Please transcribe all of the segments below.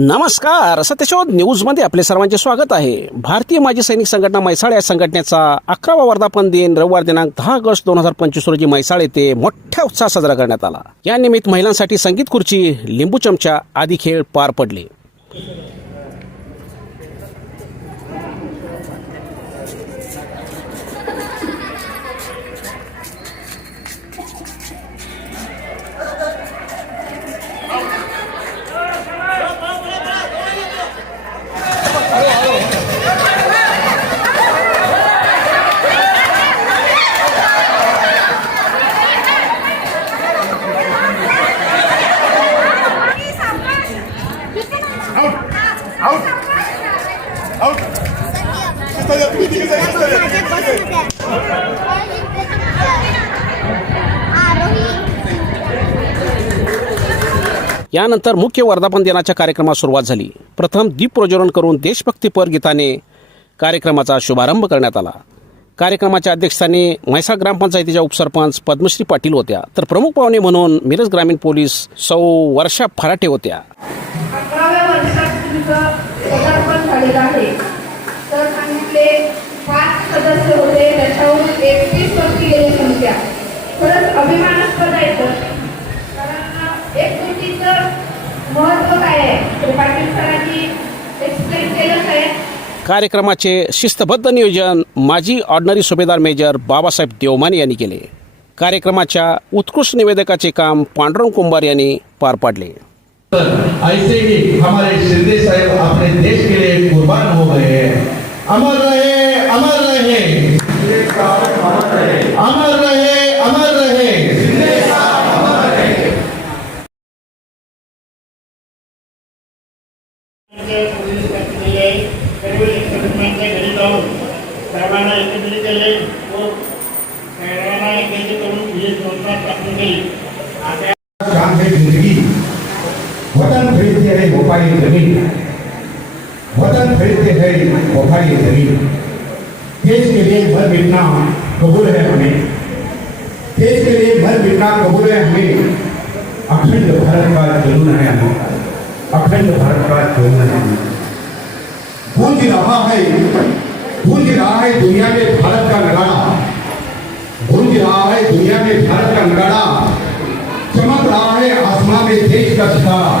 नमस्कार सत्यशोध न्यूजमध्ये आपले सर्वांचे स्वागत आहे. भारतीय माजी सैनिक संघटना म्हैसाळ या संघटनेचा अकरावा वर्धापन दिन रविवार दिनांक दहा ऑगस्ट दोन हजार पंचवीस रोजी म्हैसाळ येथे मोठ्या उत्साहात साजरा करण्यात आला. या निमित्त महिलांसाठी संगीत खुर्ची लिंबू चमचा आदी खेळ पार पडले. यानंतर मुख्य वर्धापन दिनाच्या कार्यक्रमास सुरुवात झाली. प्रथम दीप प्रज्वलन करून देशभक्तीपर गीताने कार्यक्रमाचा शुभारंभ करण्यात आला. कार्यक्रमाच्या अध्यक्षस्थानी म्हैसाळ ग्रामपंचायतीच्या उपसरपंच पद्मश्री पाटील होत्या. तर प्रमुख पाहुणे म्हणून मिरज ग्रामीण पोलीस सौ वर्षा फराटे होत्या. सांगितले पाच सदस्य होते त्याच्यावरून एकवीस वरती गेली संख्या. खरंच अभिमानास्पद आहे सर कारण एक गोष्टीचं महत्त्व काय आहे? ते पाटील सरांनी एक्सप्लेन केलंच आहे. कार्यक्रमाचे शिस्तबद्ध नियोजन माजी ऑर्डनरी सुभेदार मेजर बाबासाहेब देवमाने यांनी केले. कार्यक्रमाच्या उत्कृष्ट निवेदकाचे काम पांडुरंग कुंभार यांनी पार पाडले. अमर रहे अमर रहे। अमर रहे अमर रहे। पोलीस केलेले आहे सर्व एकत्रितपणे घरी जाऊन सर्वांना एकत्रित केले व सर्वांना एकत्रित करून ही। संस्था स्थापन केली आता शान है ज़िंदगी वतन खरीदते है भोपाली ज़मीन। वतन खरीदते है भोपाली ज़मीन देश के लिए मर मिटना कबूल है हमें। देश के लिए मर मिटना कबूल है हमें। अखंड भारत का जुनून है हमें। अखंड भारत का जुनून है हमें। गूंज रहा है, गूंज रहा है दुनिया में भारत का नगाड़ा। गूंज रहा है दुनिया में भारत का नगाड़ा। चमक रहा है आसमान में देश का सितारा।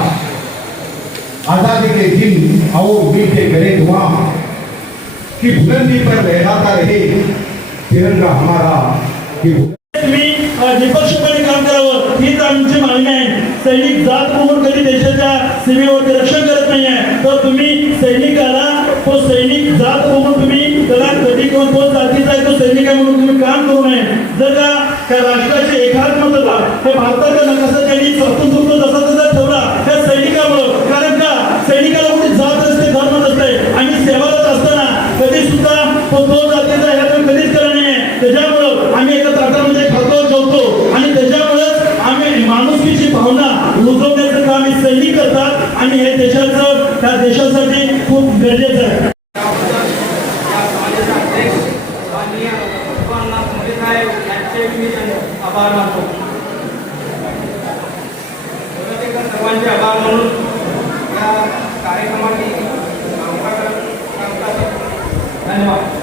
आज़ादी के दिन आओ मीठे करे दुआ कि बुलंदी पर लहराता रहे तिरंगा हमारा कि अ, काम आमची मागणी आहे. सैनिक जात कधी देशाच्या सीमेवरती रक्षण करत नाहीये. तर तुम्ही सैनिकाला तो सैनिक जात तुम्ही त्याला कधी कोण जातीचा आहे तो सैनिक आहे म्हणून तुम्ही काम करू नये. जर का राष्ट्राची हे भारताच्या त्यांनी स्वतंत्र जसा तसा ठेवला त्या सैनिकाला कुठे जात असते धर्म नसते आणि सेवारत असताना कधी सुद्धा तो तो जातीचा ह्या तुम्ही कधीच केला नाहीये त्याच्यामुळं आम्ही एका ताटामध्ये खातो जेवतो आणि त्याच्यामुळेच आम्ही माणुसकीची भावना रुजवण्याचं काम हे सैनिक करतात आणि हे देशाचं त्या देशासाठी खूप गरजेचं आहे. आभार मानतो. सर्वांचे आभार म्हणून या कार्यक्रमाची धन्यवाद.